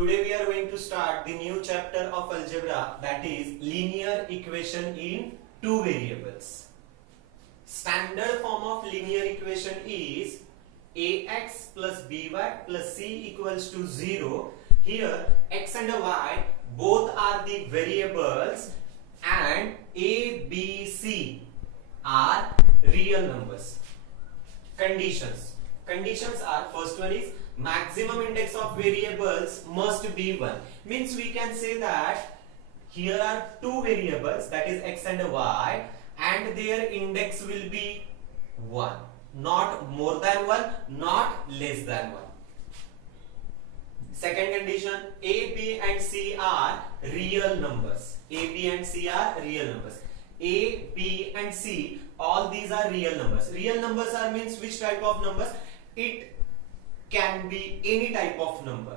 Today we are going to start the new chapter of algebra, that is linear equation in two variables. Standard form of linear equation is ax plus by plus c equals to 0. Here x and y both are the variables and a, b, c are real numbers. Conditions are, first one is maximum index of variables must be 1. Means we can say that here are two variables, that is x and y, and their index will be 1. Not more than 1, not less than 1. Second condition, a, b and c are real numbers. A, b and c are real numbers. A, b and c, all these are real numbers. Real numbers are means which type of numbers? It can be any type of number.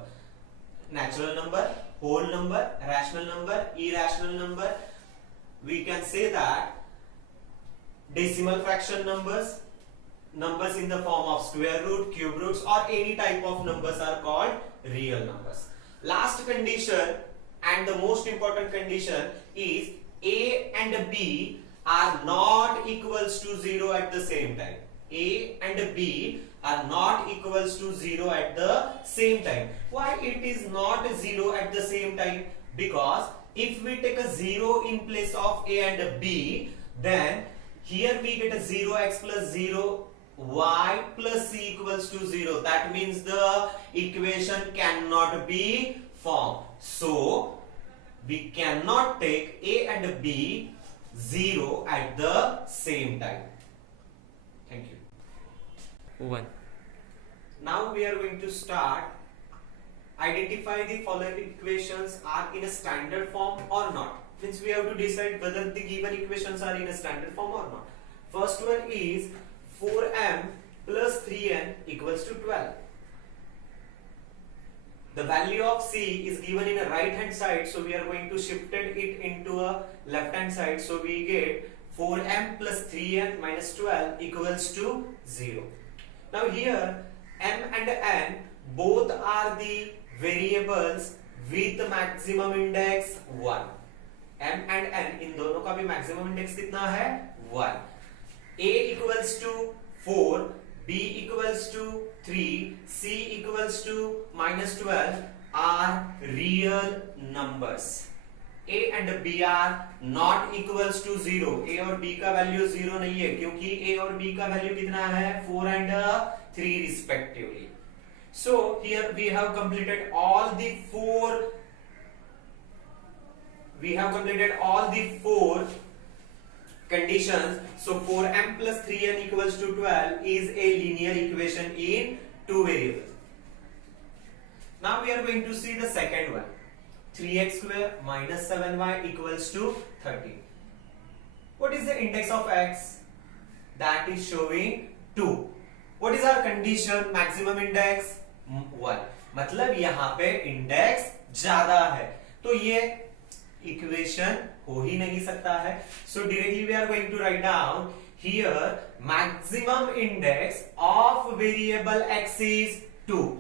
Natural number, whole number, rational number, irrational number. We can say that decimal fraction numbers, numbers in the form of square root, cube roots, or any type of numbers are called real numbers. Last condition and the most important condition is a and b are not equals to 0 at the same time. A and b are not equals to 0 at the same time. Why it is not 0 at the same time? Because if we take a 0 in place of a and b, then here we get a 0x plus 0 y plus c equals to 0. That means the equation cannot be formed. So we cannot take a and b 0 at the same time. Thank you. 1. Now we are going to start. Identify the following equations are in a standard form or not. Means we have to decide whether the given equations are in a standard form or not. First one is 4m plus 3n equals to 12. The value of c is given in a right hand side, so we are going to shift it into a left hand side. So we get 4m plus 3n minus 12 equals to 0. Now here m and n both are the variables with maximum index 1. m and n इन दोनों का भी maximum index कितना है? 1. a equals to 4, b equals to 3, c equals to minus 12 are real numbers. a and b are not equals to 0. a और b का value 0 नहीं है, क्योंकि a और b का वैल्यू कितना है? 4 and 3 respectively. So here we have completed all the four conditions. So 4m plus 3n equals to 12 is a linear equation in two variables. Now we are going to see the second one. 3x square minus 7y equals to 13. What is the index of x? That is showing 2. What is our condition? Maximum index 1. मतलब यहाँ पे index ज्यादा है, तो ये equation हो ही नहीं सकता है. So directly we are going to write down here maximum index of variable x is 2.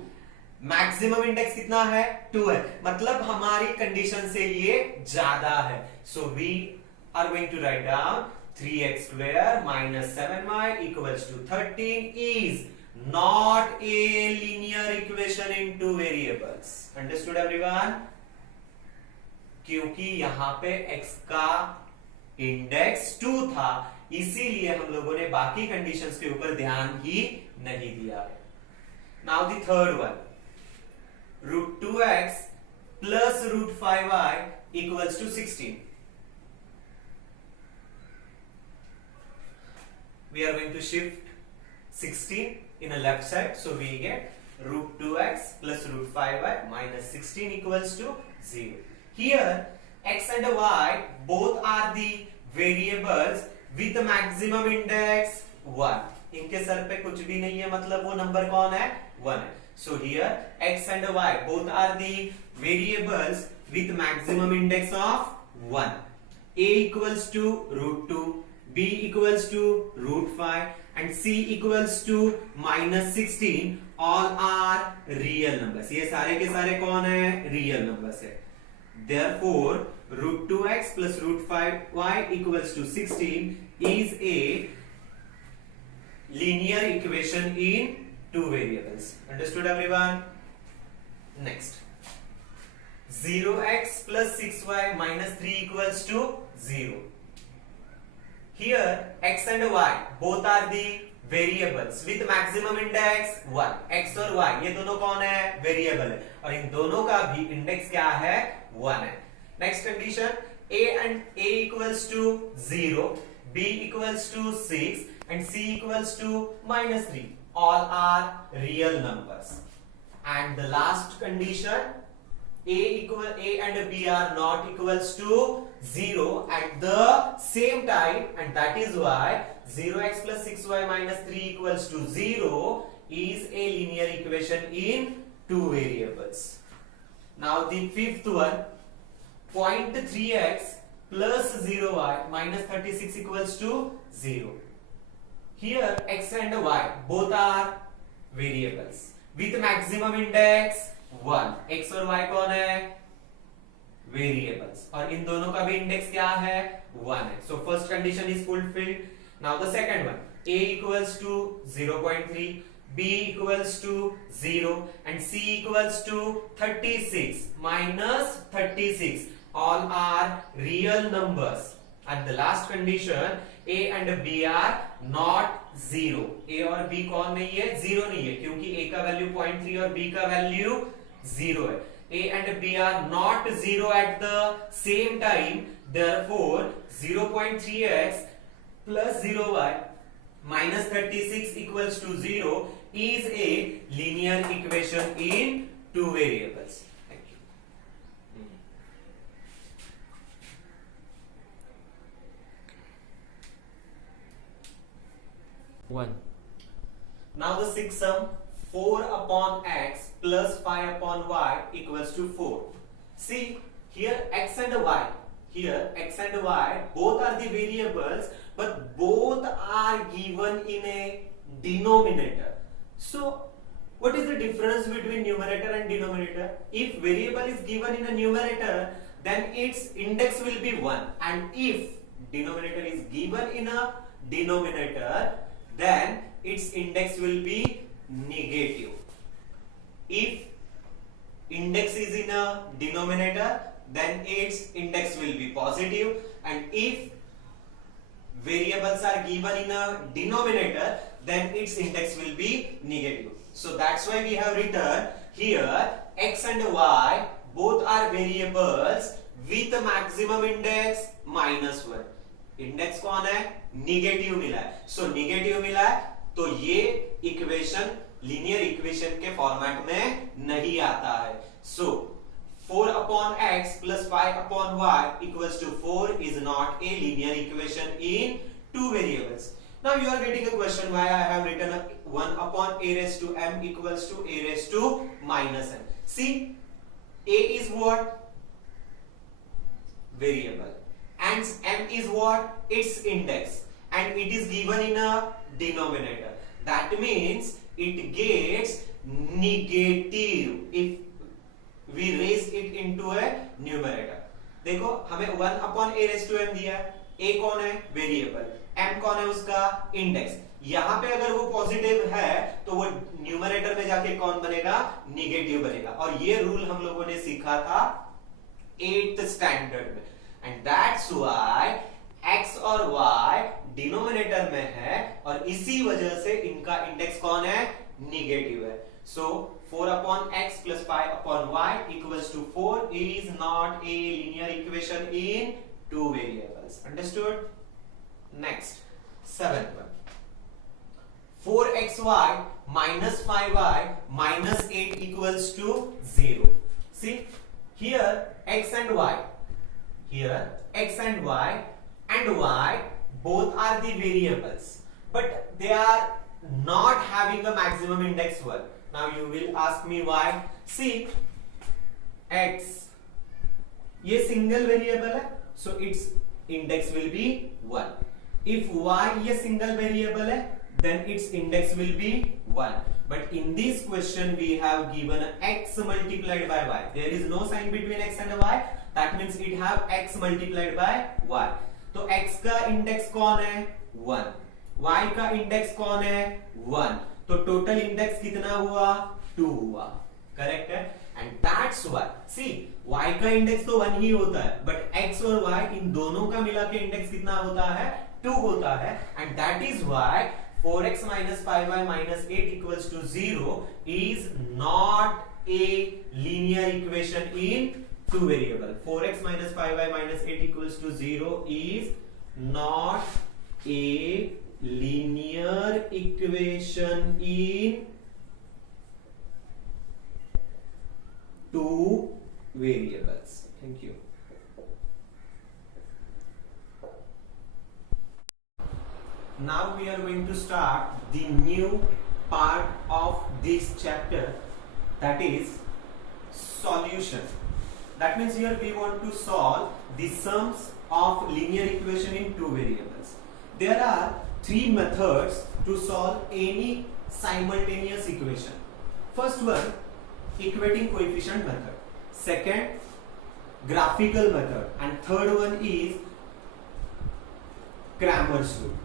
Maximum index कितना है? 2 है, मतलब हमारी कंडीशन से ये ज्यादा है. So we are going to write down 3x square minus 7y equals to 13 is not a linear equation in two variables. Understood everyone? क्योंकि यहाँ पे x का इंडेक्स 2 था, इसीलिए हम लोगों ने बाकी कंडीशंस के ऊपर ध्यान ही नहीं दिया है. Now the third one, root 2x plus root 5y equals to 16. We are going to shift 16 in a left side, so we get root 2x plus root 5y minus 16 equals to 0. Here x and y both are the variables with the maximum index 1. इनके sir पे कुछ भी नहीं है, मतलब वो number कौन है? 1 है. So here x and y both are the variables with maximum index of 1. a equals to root 2, b equals to root 5 and c equals to minus 16. All are real numbers, ये सारे के सारे कौन है, real numbers है। Therefore, √2x plus √5y equals to 16 is a linear equation in two variables. Understood everyone? Next, 0x plus 6y minus 3 equals to 0. Here x and y both are the variables with maximum index 1. x और y ये दोनों कौन है, variable है, और इन दोनों का भी इंडेक्स क्या है, 1 है। Next condition, a equals to 0, b equals to 6 and c equals to -3, all are real numbers. And the last condition, a and b are not equals to 0 at the same time, and that is why 0x plus 6y minus 3 equals to 0 is a linear equation in two variables. Now the fifth one, 0.3x plus 0y minus 36 equals to 0. Here x and y both are variables with maximum index 1. x और y कौन है, variables, और इन दोनों का भी index क्या है, 1 है। So first condition is fulfilled. Now the second one, a equals to 0.3, b equals to 0 and c equals to 36 minus 36, all are real numbers. And the last condition, a and b are not 0. a और b कौन नहीं है, 0 नहीं है, क्योंकि a का value 0.3 और b का वैल्यू 0 है। a and b are not 0 at the same time, therefore 0.3x plus 0y minus 36 equals to 0 is a linear equation in two variables. Thank you. 1. Now the sixth sum, 4 upon x plus 5 upon y equals to 4. See, here x and y both are the variables, but both are given in a denominator. So what is the difference between numerator and denominator? If variable is given in a numerator, then its index will be 1, and if denominator is given in a denominator, then its index will be negative. If index is in a denominator, then its index will be positive, and if variables are given in a denominator, then its index will be negative. So that's why we have written here x and y both are variables with a maximum index -1. Index कौन है, negative मिला है। सो negative मिला है तो ये equation linear equation के format में नहीं आता है। सो 4 upon x plus 5 upon y equals to 4 is not a linear equation in two variables. Now you are getting a question why I have written 1 upon a raised to m equals to a raised to minus m. See, a is what, variable, and m is what, its index, and it is given in a denominator. That means it gets negative if we raise it into a numerator. देखो हमें 1 upon a raised to m दिया है, a कौन है, variable, m कौन है, उसका index. यहाँ पे अगर वो पॉजिटिव है तो वो न्यूमरेटर में जाके कौन बनेगा, निगेटिव बनेगा। और ये रूल हम लोगों ने सीखा था 8th स्टैंडर्ड में, एंड दैट्स व्हाई x और y डिनोमिनेटर में है और इसी वजह से इनका इंडेक्स कौन है, निगेटिव है। सो 4 upon x plus 5 upon y equals to 4 is not a linear equation in two variables. Understood? Next, 7th one, 4xy minus 5y minus 8 equals to 0. See, here x and y, here x and y both are the variables, but they are not having a maximum index 1. Now you will ask me why. See, x ये single variable है, so its index will be 1. If y ये single variable है, then its index will be 1. But in this question we have given x multiplied by y. There is no sign between x and y. That means it have x multiplied by y. तो x का index कौन है 1, y का index कौन है 1, तो total index कितना हुआ 2 हुआ. करेक्ट है. And that's why see y का इंडेक्स तो 1 ही होता है, बट x और y इन दोनों का मिला के इंडेक्स कितना होता है 2 होता है. And that is why 4x minus 5y minus 8 equals to 0 is not a linear equation in two variable. 4x minus 5y minus 8 equals to 0 is not a linear equation in two variables. Thank you. Now we are going to start the new part of this chapter, that is solution. That means here we want to solve the sums of linear equation in two variables. There are three methods to solve any simultaneous equation. First one, equating coefficient method. Second, graphical method. And third one is Cramer's rule.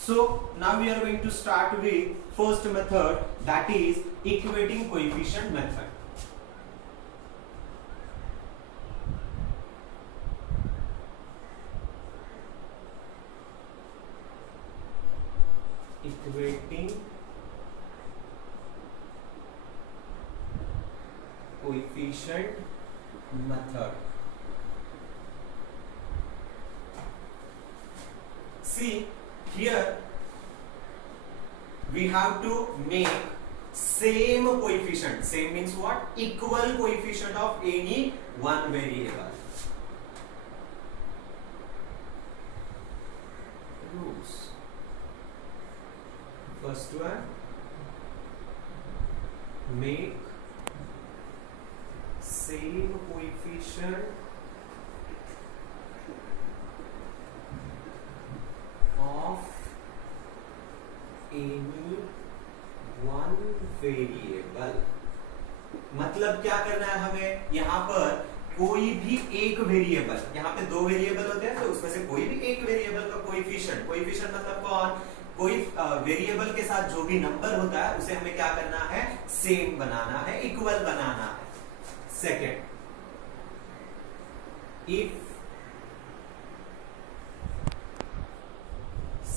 So now we are going to start with first method, that is equating coefficient method. Equating coefficient method. See, here we have to make same coefficient. Same means what? Equal coefficient of any one variable. Rules. First one, make same coefficient of any one variable. मतलब क्या करना है हमें, यहाँ पर कोई भी एक वेरिएबल, यहाँ पे दो वेरिएबल होते हैं तो उसमें से कोई भी एक वेरिएबल का कोएफिशिएंट, कोएफिशिएंट मतलब कौन, कोई वेरिएबल के साथ जो भी नंबर होता है उसे हमें क्या करना है, सेम बनाना है, इक्वल बनाना है. Second, if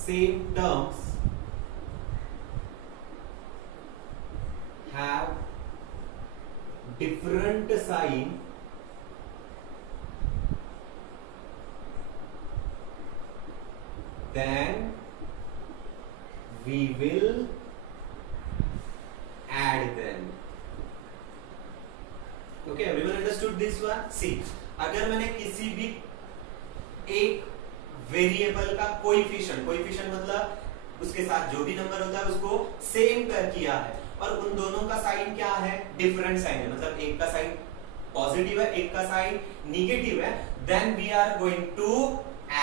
same terms have different sign, then we will add them. Okay, everyone understood this one? See, अगर मैंने किसी भी एक वेरिएबल का कोएफिशिएंट, कोएफिशिएंट मतलब उसके साथ जो भी नंबर होता है उसको सेम कर किया है और उन दोनों का साइन क्या है, डिफरेंट साइन है, मतलब एक का साइन पॉजिटिव है, एक का साइन निगेटिव है, then we are going to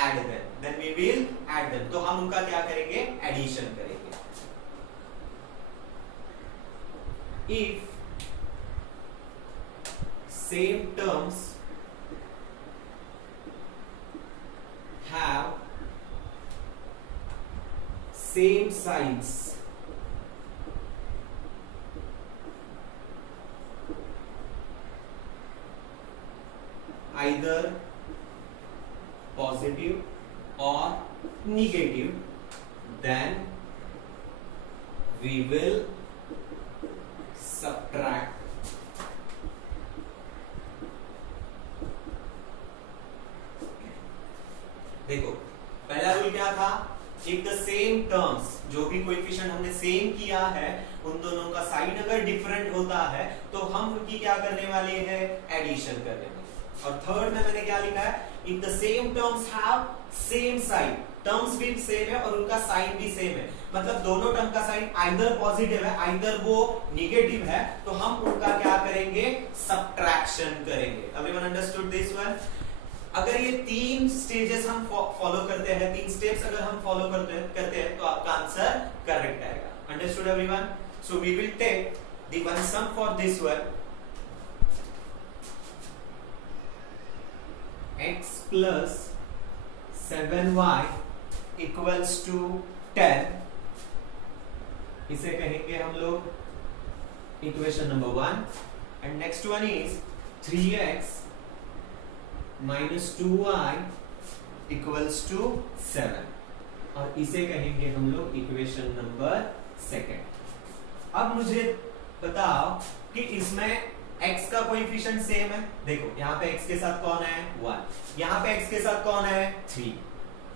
add them, then we will add them. तो हम उनका क्या करेंगे, एडिशन करेंगे. If same terms have same signs, either positive or negative, then we will subtract. देखो पहला रूल क्या था, इफ द सेम टर्म्स, जो भी कोएफिशिएंट हमने सेम किया है उन दोनों का साइन अगर डिफरेंट होता है तो हम उनकी क्या करने वाले हैं, एडिशन करने वाले. और थर्ड में मैंने क्या लिखा है, if the same terms have same sign, terms भी सेम है और उनका साइन भी सेम है, मतलब दोनों टर्म का साइन आइदर पॉजिटिव है आइदर वो निगेटिव है, तो हम उनका क्या करेंगे, सब्ट्रैक्शन करेंगे. Everyone understood this one? अगर ये 3 स्टेजेस हम फॉलो करते हैं, 3 स्टेप्स अगर हम फॉलो करते हैं तो आपका आंसर करेक्ट आएगा। Understood everyone? So we will take the one sum for this one. x plus 7y equals to 10, इसे कहेंगे हम लोग equation number 1। And next one is 3x minus 2y equals to 7, और इसे कहेंगे हम लोग इक्वेशन नंबर 2। अब मुझे बताओ कि इसमें x का कोएफिशिएंट सेम है। देखो यहाँ पे x के साथ कौन है 1, यहाँ पे x के साथ कौन है 3,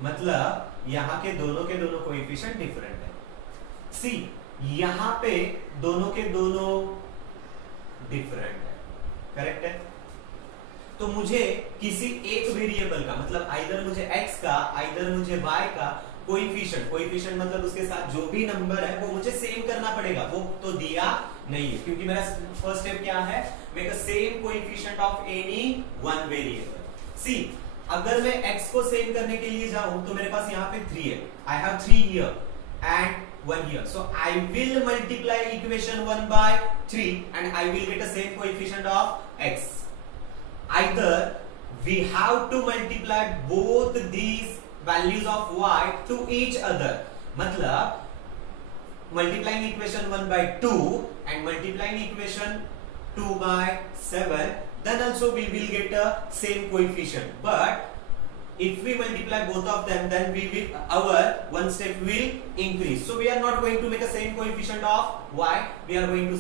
मतलब यहाँ के दोनों कोएफिशिएंट डिफरेंट है। सी यहाँ पे दोनों के दोनों डिफरेंट है, करेक्ट है। तो मुझे किसी एक वेरिएबल का, मतलब आइदर मुझे x का आइदर मुझे y का कोएफिशिएंट मतलब उसके साथ जो भी नंबर है वो मुझे सेम करना पड़ेगा। वो तो दिया नहीं है, क्योंकि मेरा फर्स्ट स्टेप क्या है, make a same coefficient of any one variable. See अगर मैं x को सेम करने के लिए जाऊं तो मेरे पास यहाँ पे 3 है, I have 3 here and 1 here, so I will multiply equation 1 by 3 and I will get a same coefficient of x। Either we have to multiply both these values of y to each other, मतलब multiplying equation 1 by 2 and multiplying equation 2 by 7, then also we will get a same coefficient. But if we multiply both of them, then we will, our one step will increase. So we are not going to make a same coefficient of y, we are going to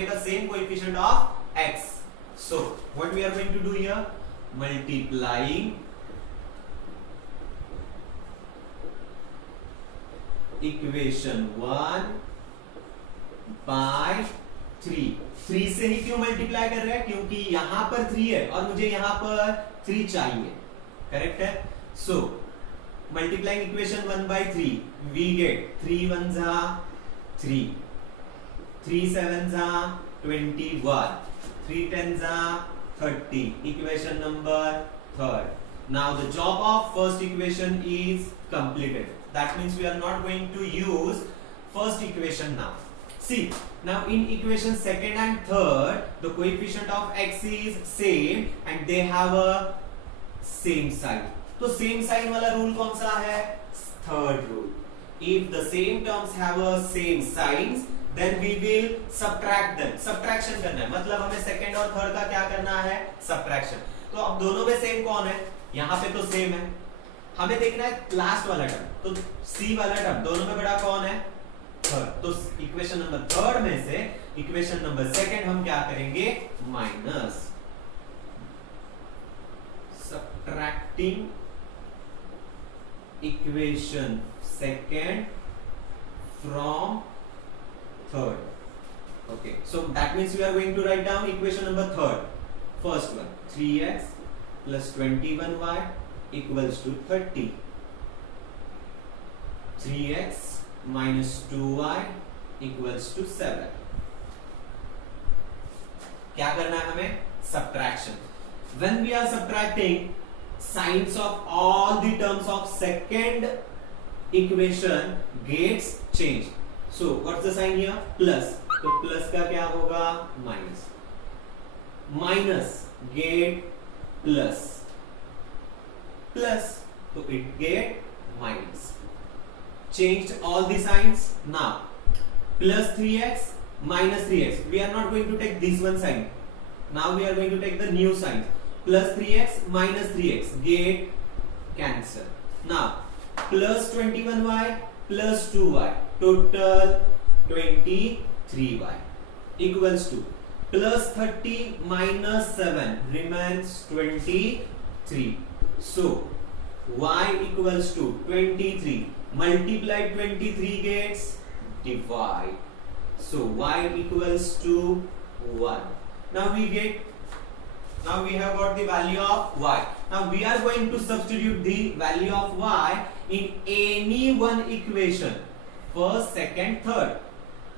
make a same coefficient of x. So what we are going to do here, multiplying equation 1 by 3। 3 से ही क्यों multiply कर रहे हैं, क्योंकि यहां पर 3 है और मुझे यहां पर 3 चाहिए, करेक्ट है। सो multiplying equation 1 by 3, we get 3 1s are 3, 3 7s are 21, 3 10s are 30, equation number 3rd. Now the job of first equation is completed. That means we are not going to use first equation now. See, now in equation 2nd and 3rd, the coefficient of x is same and they have a same sign. तो same sign वाला rule कौन सा है, third rule. If the same terms have a same signs, then we will subtract them. Subtraction करना है, मतलब हमें second और थर्ड का क्या करना है, सबट्रैक्शन। तो अब दोनों में सेम कौन है, यहाँ पे तो सेम है, हमें देखना है लास्ट वाला टर्म, तो सी वाला टर्म दोनों में बड़ा कौन है, थर्ड। तो इक्वेशन नंबर 3rd में से इक्वेशन नंबर 2nd हम क्या करेंगे, minus, subtracting equation 2nd from 3rd. Okay, so that means we are going to write down equation number 3rd. First one, 3x plus 21y equals to 30. 3x minus 2y equals to 7. क्या करना है हमें, subtraction. When we are subtracting, signs of all the terms of second equation gets changed. So what's the sign here, plus, तो plus का क्या होगा, minus, minus get plus, plus तो it get minus, changed all the signs. Now plus 3x minus 3x, we are not going to take this one sign, now we are going to take the new sign, plus 3x minus 3x get cancel. Now plus 21y plus 2y, total 23y equals to plus 30 minus 7 remains 23. So y equals to 23, multiply 23 gets divide, so y equals to 1. Now we have got the value of y. Now we are going to substitute the value of y in any one equation, first, second, third.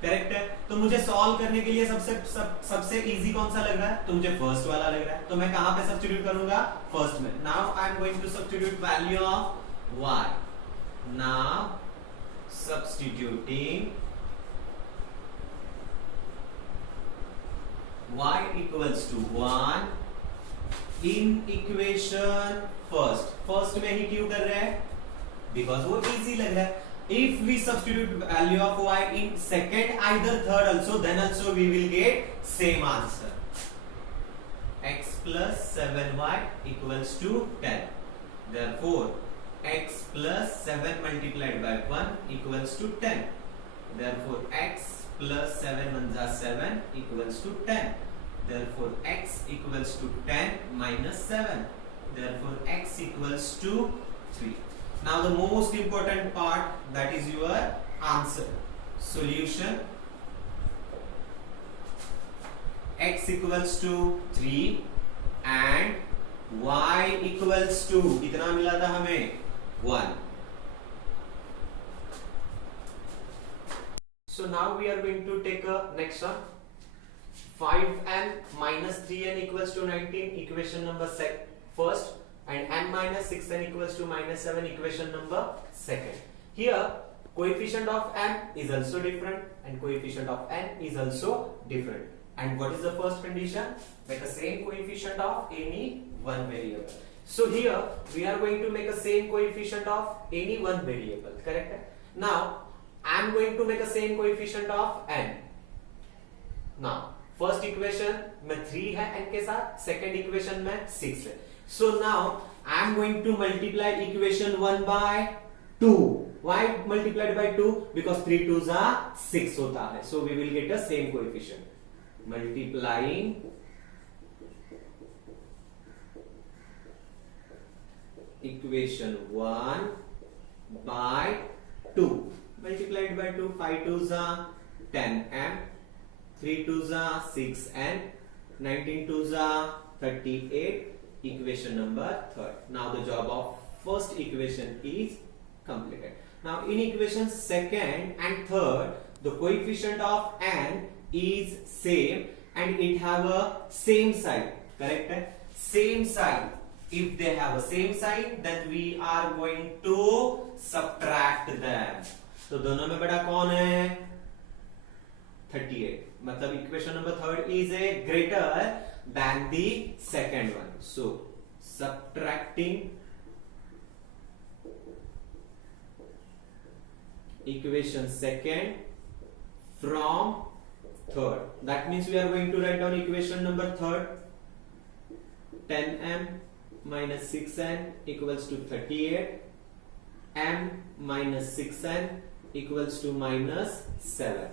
Correct है। तो मुझे solve करने के लिए सबसे easy कौन सा लग रहा है? तो मुझे फर्स्ट वाला लग रहा है। तो मैं कहां पे सब्स्टिट्यूट करूंगा? फर्स्ट में। Now I am going to substitute value of y। Now substituting y equals to 1 in equation first में ही क्यों कर रहे हैं? बिकॉज वो इजी लग रहा है। If we substitute value of y in second, either third also, then also we will get same answer. X plus 7y equals to 10. Therefore, x plus 7 multiplied by 1 equals to 10. Therefore, x plus 7 ones are 7 equals to 10. Therefore, x equals to 10 minus 7. Therefore, x equals to 3. Now the most important part, that is your answer. Solution x equals to 3 and y equals to कितना मिला था हमें? 1. So now we are going to take a next one. 5n minus 3n equals to 19, equation number first. And n minus 6n equals to minus 7, equation number second. Here coefficient of m is also different and coefficient of n is also different. And what is the first condition? Make a same coefficient of any one variable. So here we are going to make a same coefficient of any one variable, correct? Now I am going to make a same coefficient of n. Now first equation में 3 है n के साथ, second equation में 6 है. So now I am going to multiply equation 1 by 2. Why multiplied by 2? Because 3 2s are 6 होता है. So we will get a same coefficient. Multiplying equation 1 by 2. Multiplied by 2. 5 2s are 10m. 3 2s are 6n. 19 2s are 38. Equation number third. Now the job of first equation is completed. Now in equation second and third, the coefficient of n is same and it have a same sign, correct? Same sign. If they have a same sign, then we are going to subtract them. तो दोनों में बड़ा कौन है? 38. मतलब equation number third is a greater than the second one. So subtracting equation second from third. That means we are going to write down equation number third. 10m minus 6n equals to 38. m minus 6n equals to minus 7.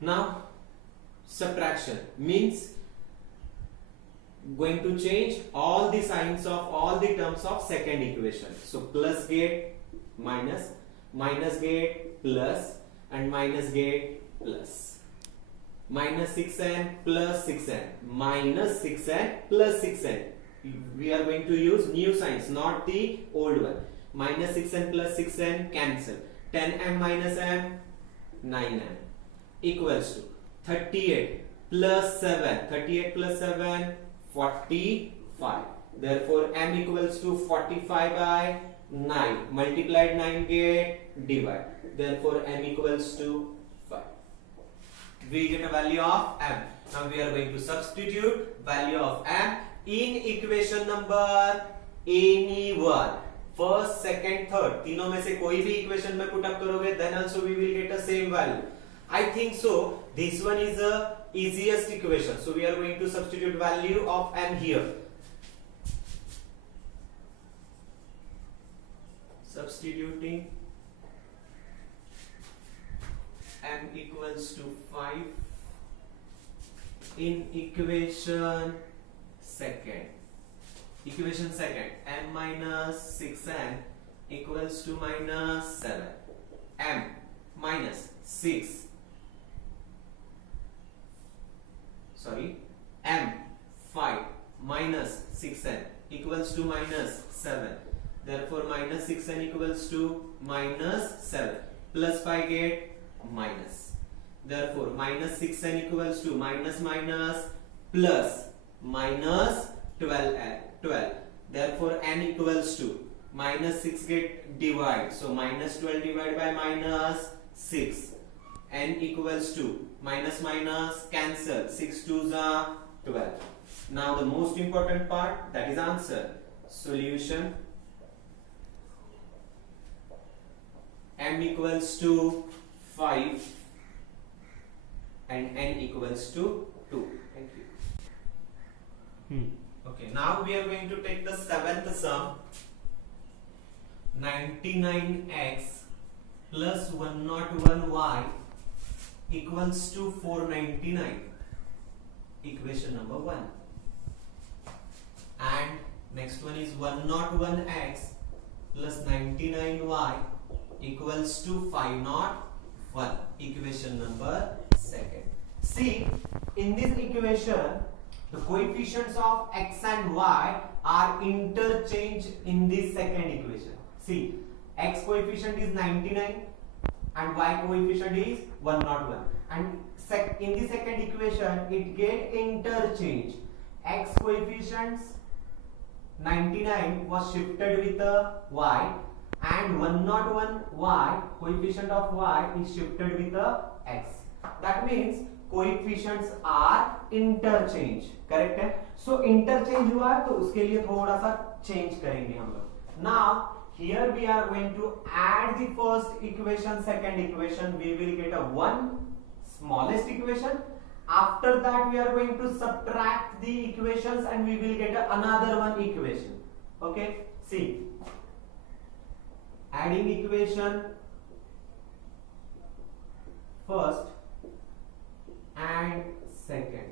Now subtraction means going to change all the signs of all the terms of second equation. So plus gate minus, minus gate plus, and minus gate plus. Minus 6n plus 6n, minus 6n plus 6n. We are going to use new signs, not the old one. Minus 6n plus 6n cancel. 10m minus m, 9m equals to 38 plus 7. 38 plus 7, 45. Therefore m equals to 45 by 9. Multiplied 9 get divide. Therefore m equals to 5. We get a value of m. Now we are going to substitute value of m in equation number any one. First, second, third. तीनों में से कोई भी equation में put up करोगे, then also we will get the same value. I think so. This one is the easiest equation. So we are going to substitute value of m here. Substituting m equals to 5 in equation second. Equation second, m minus 6n equals to minus 7. m minus 6. Sorry, m 5 minus 6n equals to minus 7. Therefore, minus 6n equals to minus 7. Plus 5 get minus. Therefore, minus 6n equals to minus minus plus minus 12. Therefore, n equals to minus 6 get divide. So, minus 12 divided by minus 6. N equals to minus minus cancel. 6 2s are 12. Now, the most important part, that is answer. Solution. M equals to 5 and n equals to 2. Thank you. Okay, now we are going to take the seventh sum. 99x plus 101y equals to 499. Equation number 1. And next one is 101x plus 99y equals to 501. Equation number 2. See, in this equation, the coefficients of x and y are interchanged in this second equation. See, x coefficient is 99 and y coefficient is 101. And in the second equation, it get interchanged. X coefficients 99 was shifted with the y, and 101 y coefficient of y is shifted with the x. That means coefficients are interchange, correct है. So interchange हुआ तो उसके लिए थोड़ा सा change करेंगे हम लोग. Now here we are going to add the first equation, second equation. We will get a one smallest equation. After that we are going to subtract the equations and we will get another one equation. Okay, see, adding equation first and second.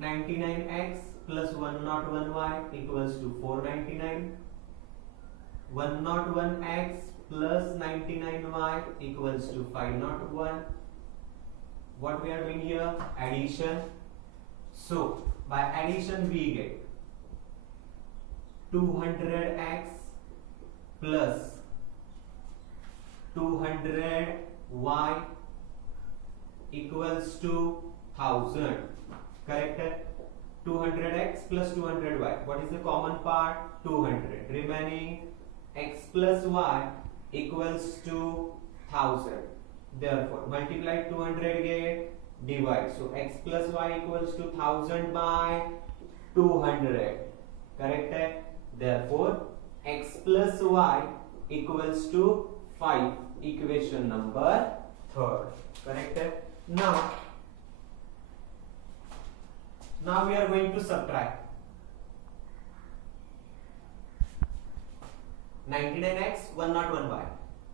99x plus 101y equals to 499. 101x plus 99y equals to 501. What we are doing here? Addition. So by addition we get 200x plus 200y equals to 1000. Correct? 200x plus 200y. What is the common part? 200. Remaining x plus y equals to 1000. Therefore, multiply 200 get divide. So x plus y equals to 1000 by 200. Correct? Therefore, x plus y equals to 5. Equation number 3rd. Correct? Now we are going to subtract 99x, 101y,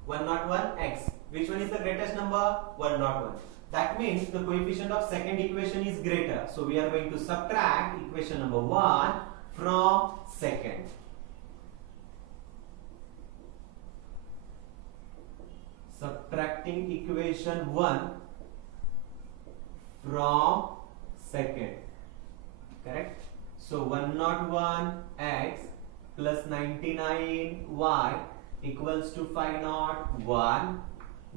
101x. Which one is the greatest number? 101. That means the coefficient of second equation is greater. So we are going to subtract equation number 1 from second. Subtracting equation 1 from second. Correct? So 101x plus 99y equals to 501.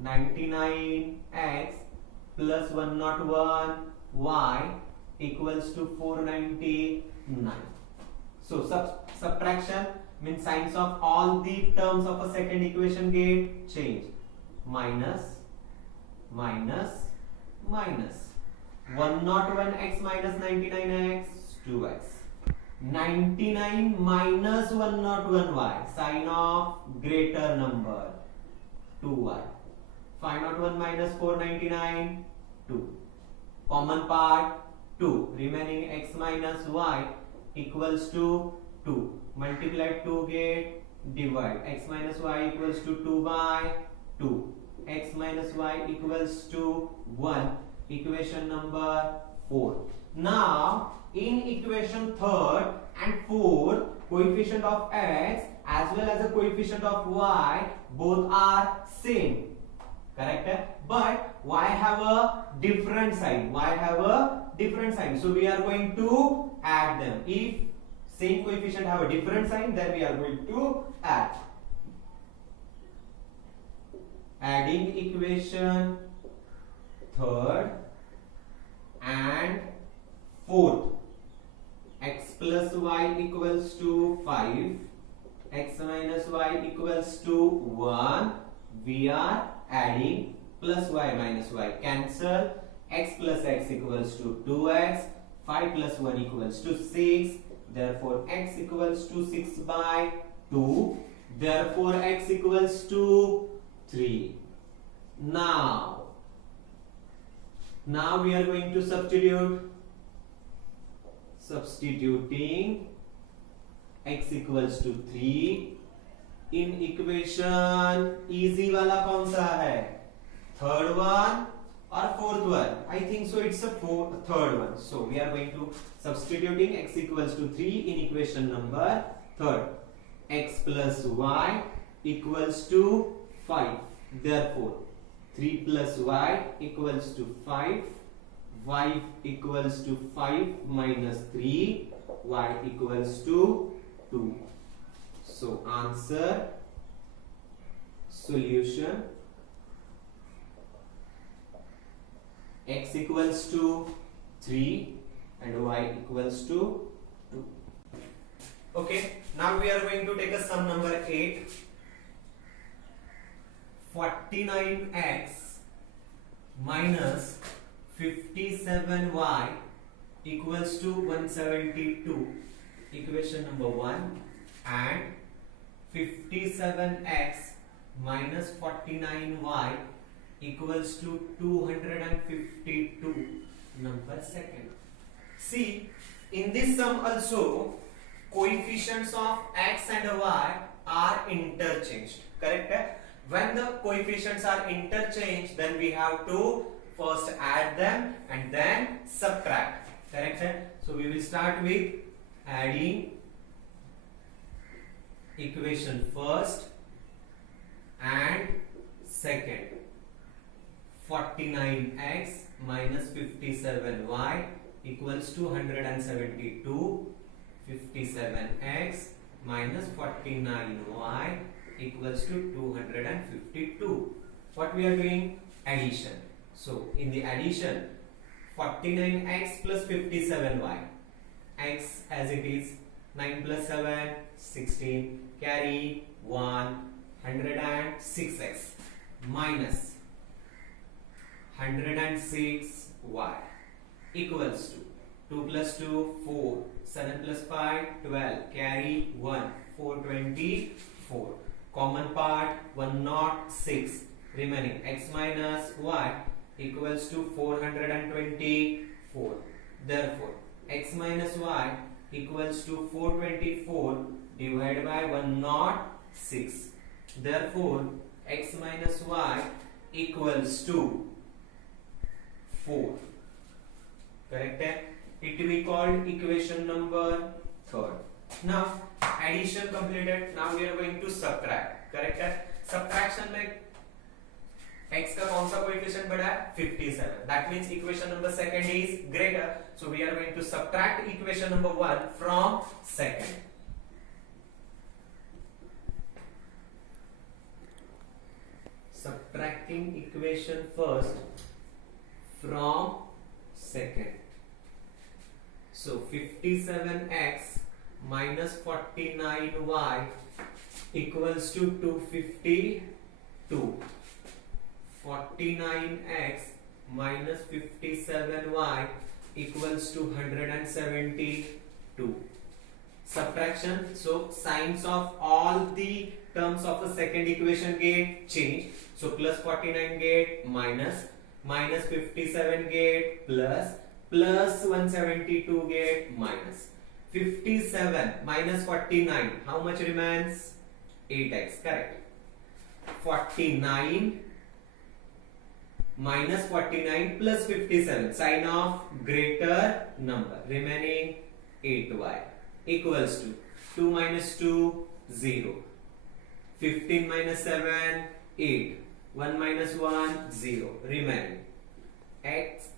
99x plus 101y equals to 499. So subtraction means signs of all the terms of a second equation get changed. Minus, minus, minus. 101x minus 99x, 2x. 99 minus 101y, sign of greater number, 2y. 501 minus 499, 2. Common part, 2. Remaining x minus y equals to 2. Multiply 2 get divide. X minus y equals to 2 by 2. X minus y equals to 1. Equation number 4. Now, in equation 3rd and 4th, coefficient of x as well as the coefficient of y both are same. Correct? But y have a different sign. Y have a different sign. So we are going to add them. If same coefficient have a different sign, then we are going to add. Adding equation third and fourth. X plus y equals to 5, x minus y equals to 1. We are adding plus y minus y cancel. X plus x equals to 2x. 5 plus 1 equals to 6. Therefore x equals to 6 by 2. Therefore x equals to 3. Now we are going to substituting x equals to 3 in equation. Easy वाला कौन सा है? Third one or fourth one? I think so it's a third one. So we are going to substituting x equals to 3 in equation number third. X plus y equals to 5. Therefore 3 plus y equals to 5. Y equals to 5 minus 3. Y equals to 2. So answer, solution, x equals to 3 and y equals to 2. Okay, now we are going to take a sum number 8. 49x minus 57y equals to 172. Equation number 1. And 57x minus 49y equals to 252. Number second. See, in this sum also coefficients of x and y are interchanged. Correct? When the coefficients are interchanged, then we have to first add them and then subtract. Correct? So we will start with adding equation first and second. 49x minus 57y equals to 172. 57x minus 49y equals to 252. What we are doing? Addition. So in the addition, 49x plus 57y, x as it is, 9 plus 7, 16, carry 1, 106x minus 106y equals to 2 plus 2, 4, 7 plus 5, 12, carry 1, 424. Common part 106, remaining x minus y equals to 424. Therefore x minus y equals to 424 divided by 106. Therefore x minus y equals to 4. Correct? It will be called equation number third. Now addition completed. Now we are going to subtract. Correct? Subtraction में x का कौन सा coefficient बड़ा है? 57. That means equation number second is greater. So we are going to subtract equation number 1 from second. Subtracting equation first from second. So 57x minus 49y equals to 252. 49x minus 57y equals to 172. Subtraction. So signs of all the terms of a second equation get changed. So plus 49 get minus 57 get plus 172 get minus. 57 minus 49, how much remains? 8x. Correct. 49 minus 49 plus 57, sign of greater number, remaining 8y equals to 2 minus 2, 0. 15 minus 7, 8. 1 minus 1, 0. Remaining x,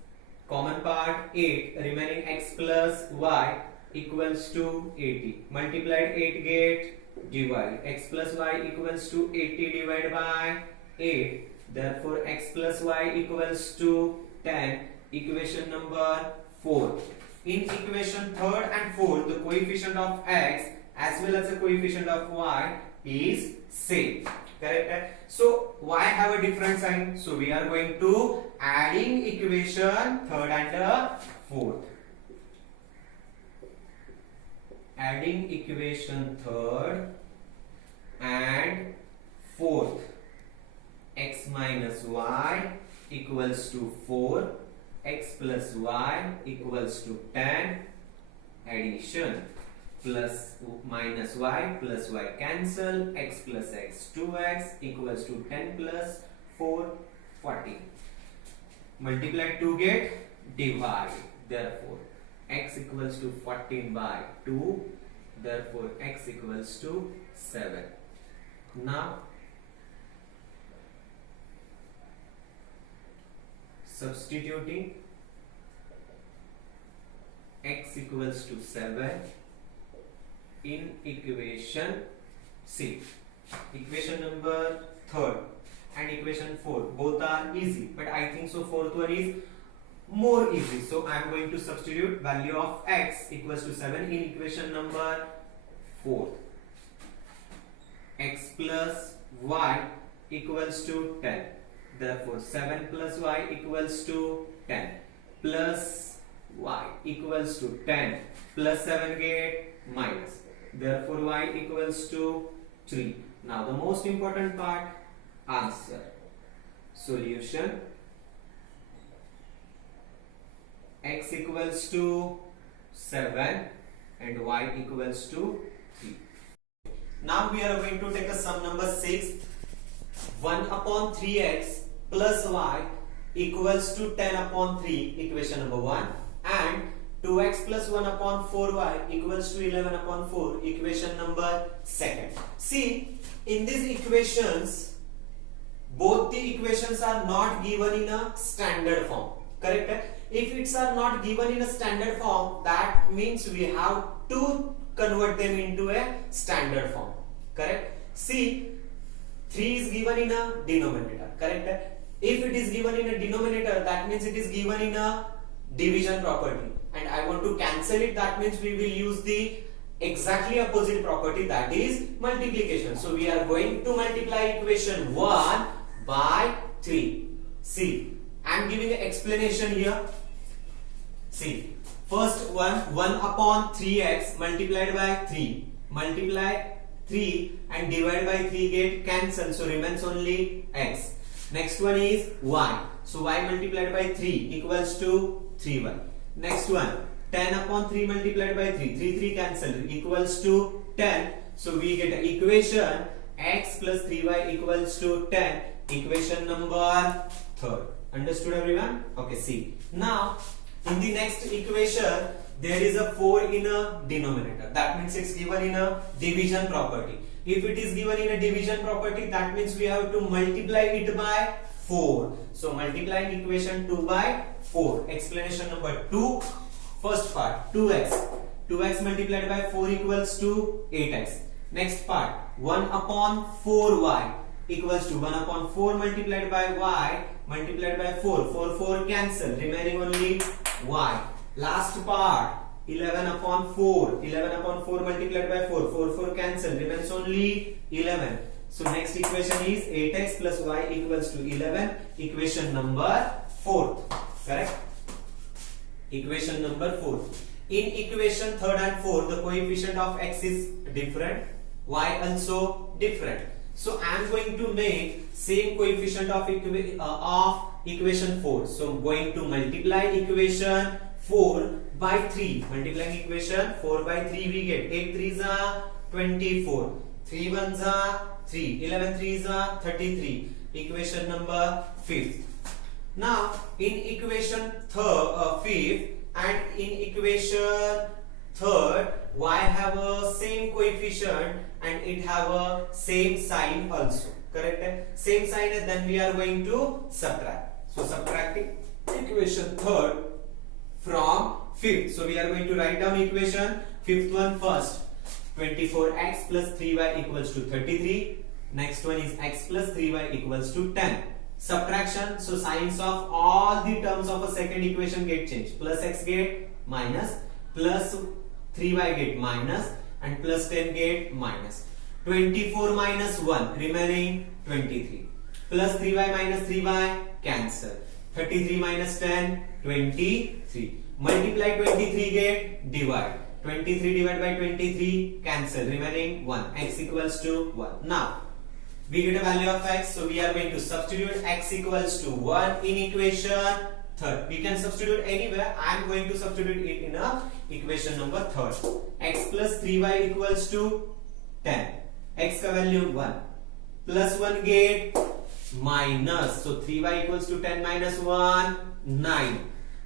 common part 8, remaining x plus y equals to 80. Multiplied 8 get divide. X plus y equals to 80 divided by 8. Therefore x plus y equals to 10. Equation number 4. In equation 3rd and 4th, the coefficient of x as well as the coefficient of y is same. Correct? So y have a different sign. So we are going to adding equation 3rd and 4th. Adding equation 3rd and 4th. X minus y equals to 4. X plus y equals to 10. Addition. Plus minus y plus y cancel. X plus x 2x equals to 10 plus 4 40. Multiply to get divide. Therefore x equals to 14 by 2. Therefore x equals to 7. Now substituting x equals to 7 in equation C. Equation number 3rd and equation 4 both are easy, but I think so 4th one is more easy. So I am going to substitute value of x equals to 7 in equation number 4. X plus y equals to 10. Therefore 7 plus y equals to 10 plus y equals to 10 plus 7 get minus. Therefore y equals to 3. Now the most important part, answer. Solution. X equals to 7 and y equals to 3. Now we are going to take a sum number 6. 1 upon 3x plus y equals to 10 upon 3, equation number 1, and 2x plus 1 upon 4y equals to 11 upon 4, equation number 2nd. See, in these equations, both the equations are not given in a standard form. Correct? If it's are not given in a standard form, that means we have to convert them into a standard form. Correct? See, 3 is given in a denominator. Correct? If it is given in a denominator, that means it is given in a division property. And I want to cancel it, that means we will use the exactly opposite property, that is multiplication. So we are going to multiply equation 1 by 3. See, I am giving an explanation here. See, first 1 upon 3x multiplied by 3. Multiply 3 and divide by 3 get cancelled, so remains only x. Next one is y. So y multiplied by 3 equals to 3y. Next one, 10 upon 3 multiplied by 3. 3 cancelled, equals to 10. So we get an equation x plus 3y equals to 10. Equation number 3rd. Understood everyone? Okay, see. Now, in the next equation, there is a 4 in a denominator. That means it's given in a division property. If it is given in a division property, that means we have to multiply it by 4. So multiplying equation 2 by 4. Explanation number 2. First part, 2x. 2x multiplied by 4 equals to 8x. Next part, 1 upon 4y equals to 1 upon 4 multiplied by y multiplied by 4. 4 cancel, remaining only y. Last part, 11 upon 4. 11 upon 4 multiplied by 4. 4 cancel, remains only 11. So next equation is 8x plus y equals to 11. Equation number 4th. Correct? Equation number 4. In equation 3rd and 4th, the coefficient of x is different, y also different. So I am going to make same coefficient of equation 4. So I'm going to multiply equation 4 by 3. Multiplying equation 4 by 3 we get 8 3s are 24. 3 1s are 3. 11 3s are 33. Equation number 5th. Now in equation 5th and in equation 3rd, y have a same coefficient and it have a same sign also. Correct? Same sign, and then we are going to subtract. So subtracting equation 3rd from 5th. So we are going to write down equation 5th one first. 24x plus 3y equals to 33. Next one is x plus 3y equals to 10. subtraction, so signs of all the terms of a second equation get changed. Plus x get minus, plus 3y get minus, and plus 10 get minus. 24 minus 1 remaining 23, plus 3y minus 3y cancel. 33 minus 10 23, multiply 23 get divide. 23 divided by 23 cancel, remaining 1. X equals to 1. Now we get a value of x, so we are going to substitute x equals to 1 in equation third. We can substitute anywhere. I am going to substitute it in a equation number third. X plus 3y equals to 10. X का value 1, plus 1 get minus, so 3y equals to 10 minus 1 9.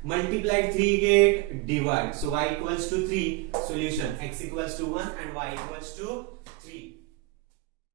Multiply 3 get divide, so y equals to 3. Solution, x equals to 1 and y equals to